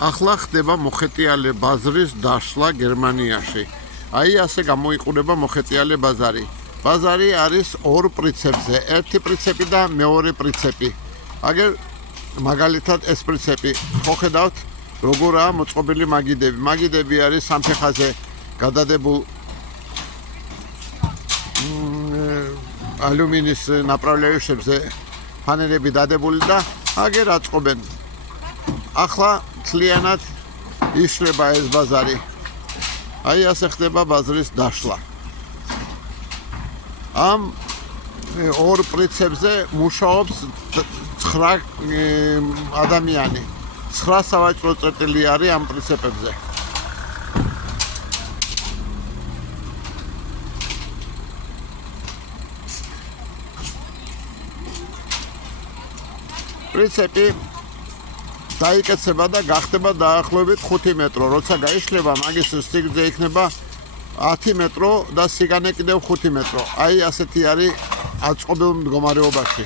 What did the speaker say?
ახლა ხდება მოხეტიალე ბაზრის დაშლა გერმანიაში. აი ასე გამოიყურება მოხეტიალე ბაზარი. ბაზარი არის ორ პრინციპზე, ერთი პრინციპი და მეორე პრინციპი. აგერ მაგალითად ეს პრინციპი ხედავთ როგორაა მოწყობილი მაგიდები. მაგიდები არის სამფეხაზე გადადებულ ალუმინის ნაპრალეუშებზე ფანერები დადებული და აგერ აწყობენ. ახლა თლიანად იშლება ეს ბაზარი. აი ასე ხდება ბაზრის დაშლა. ამ ორ პრინციპზე მუშაობს 9 ადამიანი. 9 სავაჭრო წერტილი არის ამ პრინციპებზე. პრინციპი დაიკეცება და გახდება დაახლოებით 5 მეტრო. როცა გაიშლება, მაგის სიგრძე იქნება 10 მეტრო და სიგანე კიდევ 5 მეტრო. აი ასეთი არის აწყობილ მდგომარეობაში.